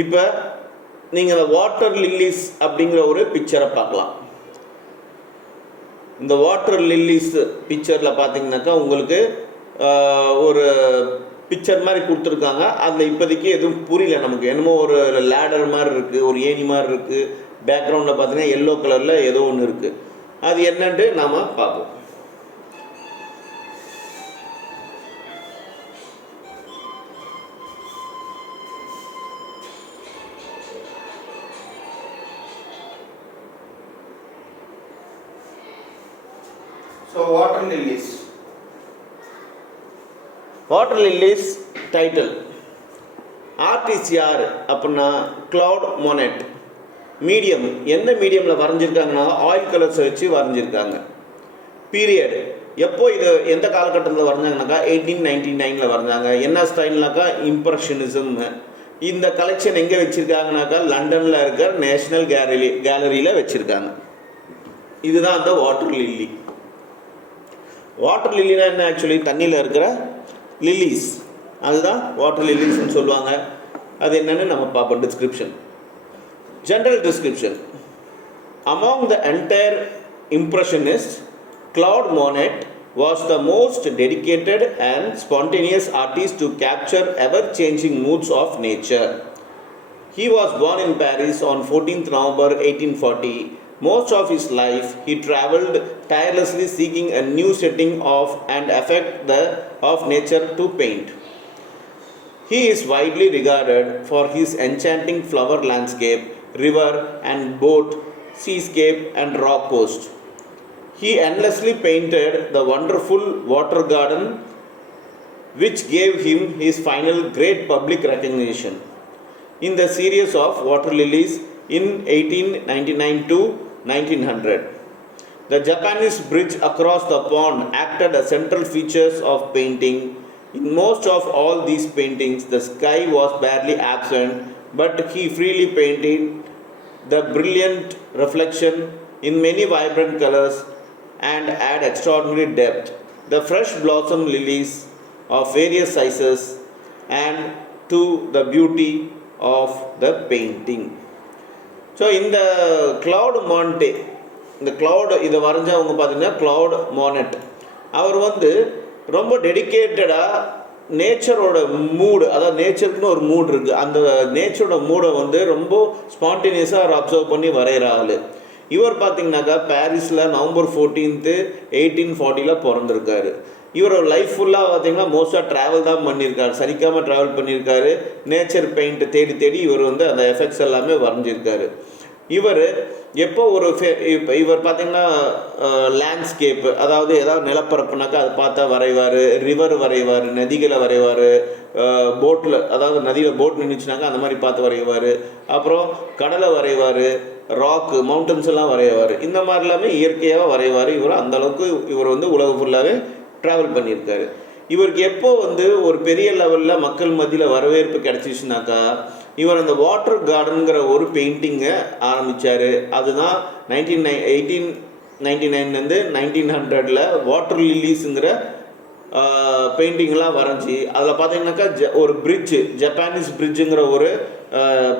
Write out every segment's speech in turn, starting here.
இப்போ நீங்கள் இந்த வாட்டர் லில்லிஸ் அப்படிங்கிற ஒரு பிக்சரை பார்க்கலாம். இந்த வாட்டர் லில்லிஸ் பிக்சரில் பார்த்தீங்கன்னாக்கா உங்களுக்கு ஒரு பிக்சர் மாதிரி கொடுத்துருக்காங்க. அதில் இப்போதைக்கு எதுவும் புரியல நமக்கு. என்னமோ ஒரு லேடர் மாதிரி இருக்குது, ஒரு ஏணி மாதிரி இருக்குது. பேக்ரவுண்டில் பார்த்தீங்கன்னா எல்லோ கலரில் ஏதோ ஒன்று இருக்குது. அது என்னன்ட்டு நாம் பார்ப்போம். So water lilies. Water lilies title. Artist யார் அப்படின்னா கிளவுட் மோனெட். மீடியம் எந்த மீடியமில் வரைஞ்சிருக்காங்கன்னா ஆயில் கலர்ஸை வச்சு வரைஞ்சிருக்காங்க. பீரியட் எப்போ இது எந்த காலகட்டத்தில் வரைஞ்சாங்கனாக்கா 1899 வரைஞ்சாங்க. என்ன ஸ்டைல்னாக்கா இம்ப்ரெஷனிசம். இந்த கலெக்ஷன் எங்கே வச்சுருக்காங்கனாக்கா லண்டனில் இருக்கிற நேஷ்னல் கேலரியில் வச்சுருக்காங்க. இதுதான் அந்த வாட்டர் லில்லி. வாட்டர் லில்லினா என்ன? ஆக்சுவலி தண்ணியில் இருக்கிற லில்லிஸ், அதுதான் வாட்டர் லில்லிஸ்ன்னு சொல்லுவாங்க. அது என்னென்னு நம்ம பார்ப்போம். Description. General description. Among the entire Impressionists, Claude Monet was the most dedicated and spontaneous artist to capture ever-changing moods of nature. He was born in Paris on 14th November 1840. Most of his life, he traveled tirelessly seeking a new setting of and effect of nature to paint. He is widely regarded for his enchanting flower landscape, river and boat, seascape and rock coast. He endlessly painted the wonderful water garden, which gave him his final great public recognition. In the series of water lilies in 1899 to 1900. The Japanese bridge across the pond acted as central features of painting. In most of all these paintings, the sky was barely absent, but he freely painted the brilliant reflection in many vibrant colors and add extraordinary depth. The fresh blossom lilies of various sizes and to the beauty of the painting. So இந்த cloud Monte, இந்த cloud இதை வரைஞ்சவங்க பார்த்தீங்கன்னா cloud Monet. அவர் ரொம்ப டெடிக்கேட்டடாக நேச்சரோட மூடு, அதாவது நேச்சருக்குன்னு ஒரு மூடு இருக்குது. அந்த நேச்சரோட மூடை ரொம்ப ஸ்பான்டேனியஸாக அவர் அப்சர்வ் பண்ணி வரைகிற ஆள். இவர் பார்த்திங்கனாக்கா பாரிஸில் நவம்பர் 14th 1840 பிறந்திருக்காரு. இவரோட லைஃப் ஃபுல்லாக பார்த்திங்கன்னா மோஸ்ட்டாக ட்ராவல் தான் பண்ணியிருக்காரு. சரிக்காமல் ட்ராவல் பண்ணியிருக்காரு. நேச்சர் பெயிண்ட்டை தேடி தேடி இவர் அந்த எஃபெக்ட்ஸ் எல்லாமே வரைஞ்சிருக்காரு. இவர் எப்போ இவர் பார்த்திங்கன்னா லேண்ட்ஸ்கேப்பு, அதாவது ஏதாவது நிலப்பரப்புனாக்கா அதை பார்த்தா வரைவார். ரிவர் வரைவார், நதிகளை வரைவார். போட்டில், அதாவது நதியில் போட் நின்றுச்சுனாக்கா அந்த மாதிரி பார்த்து வரைவார். அப்புறம் கடலை வரைவார், ராக்கு மவுண்டன்ஸ் எல்லாம் வரைவார். இந்த மாதிரி எல்லாமே இயற்கையாக வரைவார். இவர் அந்தளவுக்கு இவர் உலகம் ஃபுல்லாகவே ட்ராவல் பண்ணியிருக்காரு. இவருக்கு எப்போ ஒரு பெரிய லெவலில் மக்கள் மத்தியில் வரவேற்பு கிடச்சிச்சுனாக்கா இவர் அந்த வாட்டர் கார்டனுங்கிற ஒரு பெயிண்டிங்கை ஆரம்பித்தார். அதுதான் 1899 1900 வாட்டர் லில்லிஸுங்கிற பெயிண்டிங்லாம் வரைஞ்சி அதில் பார்த்தீங்கன்னாக்கா ஒரு பிரிட்ஜு, ஜப்பானீஸ் பிரிட்ஜுங்கிற ஒரு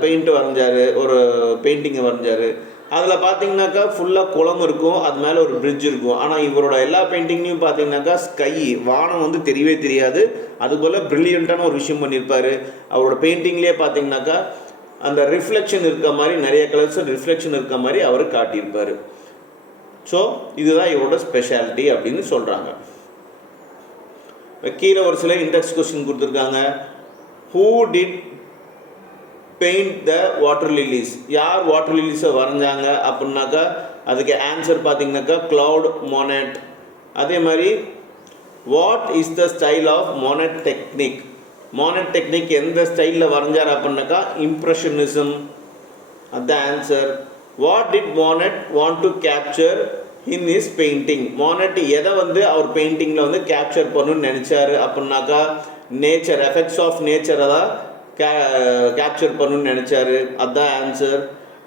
பெயிண்ட்டு வரைஞ்சார், ஒரு பெயிண்டிங்கை வரைஞ்சார். அதில் பார்த்தீங்கன்னாக்கா ஃபுல்லாக குளம் இருக்கும், அது மேலே ஒரு பிரிட்ஜ் இருக்கும். ஆனால் இவரோட எல்லா பெயிண்டிங்லையும் பார்த்தீங்கன்னாக்கா ஸ்கை, வானம் தெரியவே தெரியாது. அதுபோல் ப்ரில்லியண்ட்டான ஒரு விஷயம் பண்ணியிருப்பார். அவரோட பெயிண்டிங்லேயே பார்த்தீங்கன்னாக்கா அந்த ரிஃப்ளெக்ஷன் இருக்க மாதிரி, நிறைய கலர்ஸ் ரிஃப்ளெக்ஷன் இருக்க மாதிரி அவர் காட்டியிருப்பார். ஸோ இதுதான் இவரோட ஸ்பெஷாலிட்டி அப்படின்னு சொல்கிறாங்க. கீழே ஒரு சில இன்டெக்ஸ் கொஸ்டின் கொடுத்துருக்காங்க. Who did paint the water lillies? யார் வாட்டர் லில்லிஸை வரைஞ்சாங்க அப்படின்னாக்கா அதுக்கு ஆன்சர் பார்த்தீங்கன்னாக்கா கிளவுட் மோனெட். அதே மாதிரி what is the style of Monet technique? Monet technique எந்த ஸ்டைலில் வரைஞ்சார் அப்படின்னாக்கா இம்ப்ரெஷனிசம். அதுதான் answer. What did Monet want to capture in is painting? மோனெட் எதை அவர் பெயிண்டிங்கில் கேப்சர் பண்ணணும்னு நினச்சாரு அப்படின்னாக்கா நேச்சர், எஃபெக்ட்ஸ் ஆஃப் நேச்சரை தான் கேப்சர் பண்ணணும்னு நினச்சாரு. அதுதான் ஆன்சர்.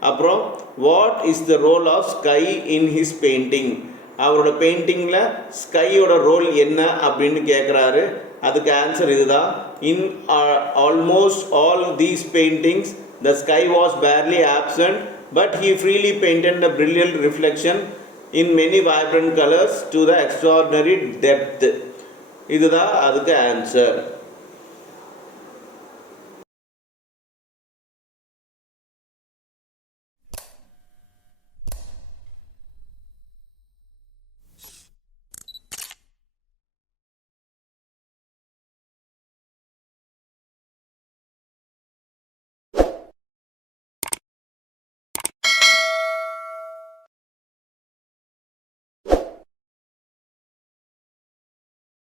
அப்புறம் what is the role of sky in his painting? அவரோட பெயிண்டிங்கில் ஸ்கையோட ரோல் என்ன அப்படின்னு கேட்குறாரு. அதுக்கு ஆன்சர் இதுதான். இன் almost all these paintings The sky was barely absent, but he freely painted the brilliant reflection in many vibrant colors to the extraordinary depth. இதுதான் அதுக்கு answer.